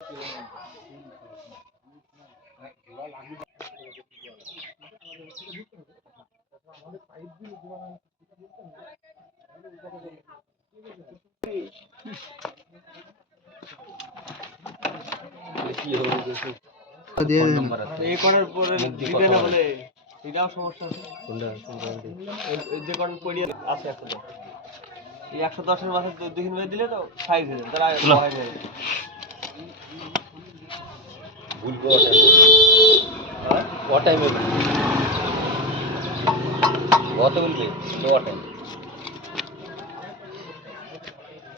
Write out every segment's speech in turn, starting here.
এই করার পরে দিবে না বলে এটাও সমস্যা আছে। এই যে কোন পড়িয়ে আছে 110 এই 110 এর মাথায় দুই দিন দিলে তো 60,000 তার আগে হয় যায় ভুল করে ও টাইমে কত বলবে তো টাইম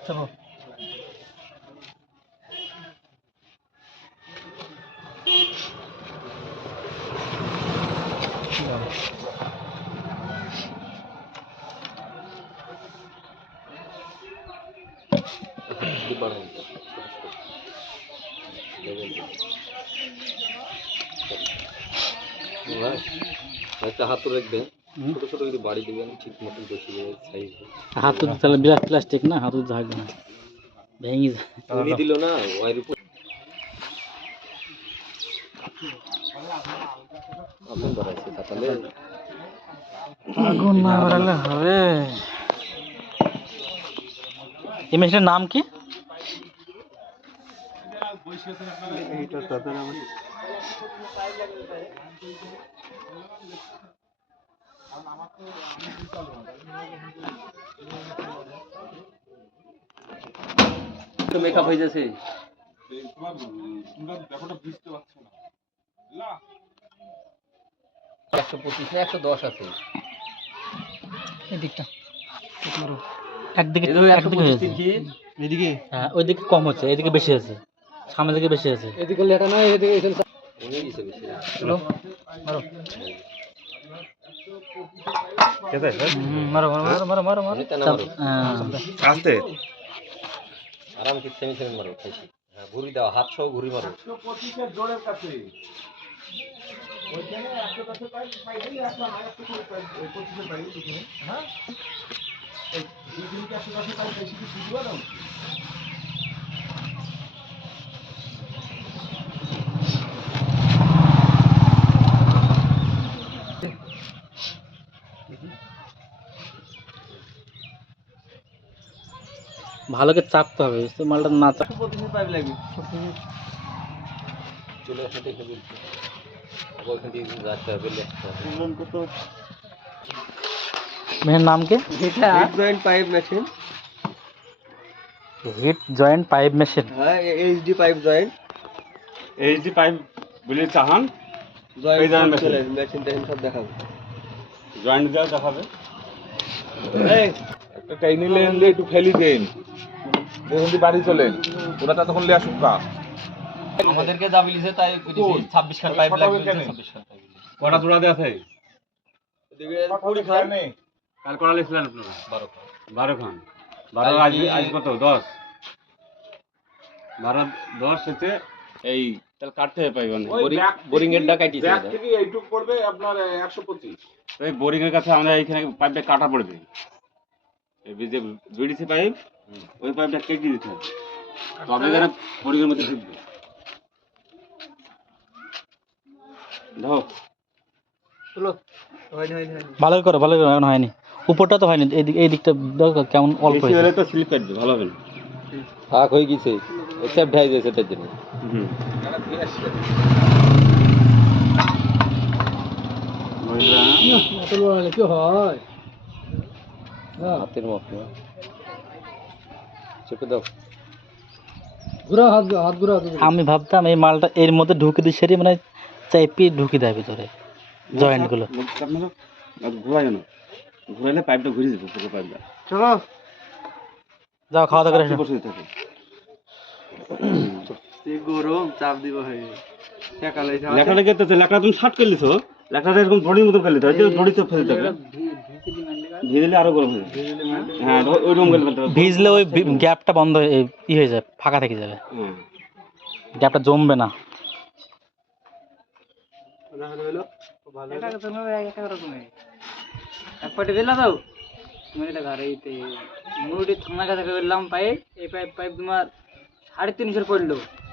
চলো একটা হাত রাখবে ছোট ছোট যদি বাড়ি দিবেন ঠিক মতন বসে সাইজ হাত তো তাহলে বিরাট প্লাস্টিক না, হাত থাকবে না, ভেঙে উনি দিল না ওয়ার উপর আগুন ধরাইছে তাহলে আগুন না বাড়ালে হবে। এই মেশিনের নাম কি? এইটা তাদের আমার তো মেকআপ হয়ে যাচ্ছে ব্যাপারটা বুঝতে পারছো না 125 না 110 আছে এদিকটা একদিকে হয়েছে, এদিকে হ্যাঁ ওইদিকে কম হচ্ছে, এদিকে বেশি আছে, সামনের দিকে বেশি আছে। এদিকে লেটা নয় এদিকে উনি দিছে বেশি চলো মারো মারো মারো মারো মারো মারো আস্তে আরাম কি সেমি সেমি মারো খাইছি হ্যাঁ ঘুরি দাও হাত সহ ঘুরি মারো 125 এর জোরের কাছে ওইখানে 110 এর পাইপ পাইলে 125 এর পাইপ দেখুন হ্যাঁ এই দুই দিন 110 এর পাইপ বেশি কিছু দিবা দাও ভালো করে চাপতে হবে, বুঝতে মালটা না চাপ 125 পাইপ লাগবে চলে আসে দেখে বলছি আবার ওখান থেকে যাচ্ছে বেলে কত মেশিনের নাম কি? Heat joint pipe machine heat joint pipe machine. হ্যাঁ HD pipe joint HD pipe বলে চাহান জয়েন্ট চলে মেশিন টেশিন সব দেখাবো জয়েন্ট দেওয়া দেখাবে এই একটা টাইনি লেন দিয়ে একটু ফেলি দেন দেখুন বাড়ি চলেন ওরা তখন লিয়া শুকা আমাদেরকে যা বিলিছে তাই 26 খান পাইপ লাগবে 26 খান পাইপ কটা জোড়া দেয়া আছে এদিকে 20 খান কাল করা লিখলেন আপনারা 12 12 খান খান 12 আজ কত 10 12 10 হচ্ছে এই তাহলে কাটতে হবে পাইবেন বোরিং এর ডাকাইটিছে ব্যাক থেকে এইটুক পড়বে আপনার 125 এই বোরিং এর কাছে আমরা এইখানে পাইপটা কাটা পড়বে এই যে বিডিসি পাইপ ওই পাইপটা কেটে দিতে হবে তবে যারা বোরিং এর মধ্যে ঢুকবে দাও চলো হয়নি হয়নি ভালো করে ভালো করে, এখন হয়নি, উপরটা তো হয়নি, এই দিকটা দেখো কেমন অল্প বেশি হলে হয়েছে। তো স্লিপ কাটবে ভালো হবে না ফাঁক হয়ে গেছে এসব ঢাই যাচ্ছে তার জন্য হুম কি হয় হাতের মতো চেপে দাও ঘুরা হাত ঘুরা আমি ভাবতাম এই মালটা এর মধ্যে ঢুকে দিয়ে সেরে মানে চাইপি ঢুকে দেয় ভিতরে জয়েন্ট গুলো। ঘুরাই না ঘুরাইলে পাইপটা ঘুরে যাবে পুরো পাইপটা চলো যাও খাওয়া দাওয়া করে এসো। বসে থাকে গরম চাপ দিব হয়ে সকালে লেখাটা কেটে লেখা তুমি শার্ট করে লিছো লেখাটা এরকম দড়ির মতো ফেলে দিতে হয় দড়ি চোখ ফেলে দিতে হবে ভিজলে আরো গরম হয়ে যাবে হ্যাঁ ওই রুম গেলে ভিজলে ওই গ্যাপটা বন্ধ হয়ে যাবে, ফাঁকা থেকে যাবে, হ্যাঁ গ্যাপটা জমবে না। এক পাটি দিলা দাও তুমি এটা ঘরে মুড়ি ঠান্ডা কাছে করলাম পাইপ এই পাইপ তোমার 350 পড়লো